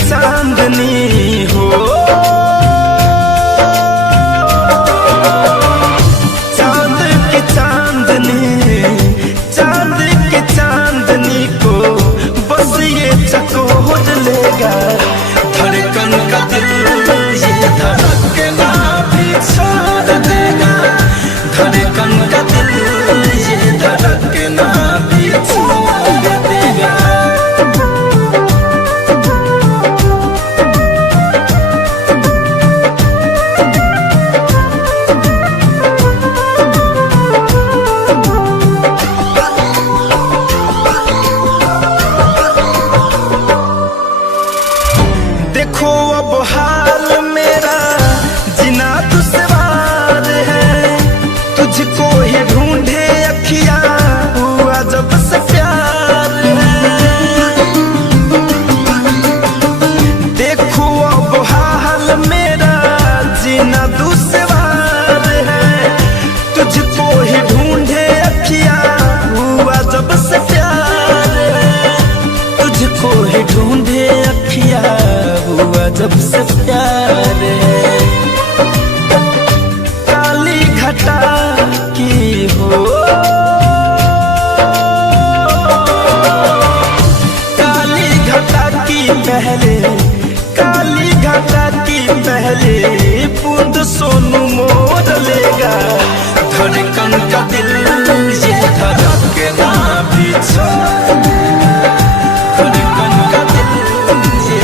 चांदनी हो, चांद की चांदनी, चांद की चांदनी को बस ये चकोर लेगा। धड़कन का दिल ये धड़कना भी छोड़ देगा, धड़कन का दिल ये धड़कना भी छोड़ देगा। देखो अब हाल मेरा जीना दुश्वार है, तुझको ही ढूंढे अखियां हुआ जब से प्यार है। देखो अब हाल मेरा जीना दुश्वार है, तुझको ही ढूंढे अखियां हुआ जब से प्यार है, तुझको ही ढूंढे अखियां हुआ जब से प्यार है। काली घटा की हो, काली घटा की पहले, काली घटा की पहले बूंद सोनू मोर लेगा। धड़कन का दिल ये धड़कना भी छोड़, धड़कन का दिल ये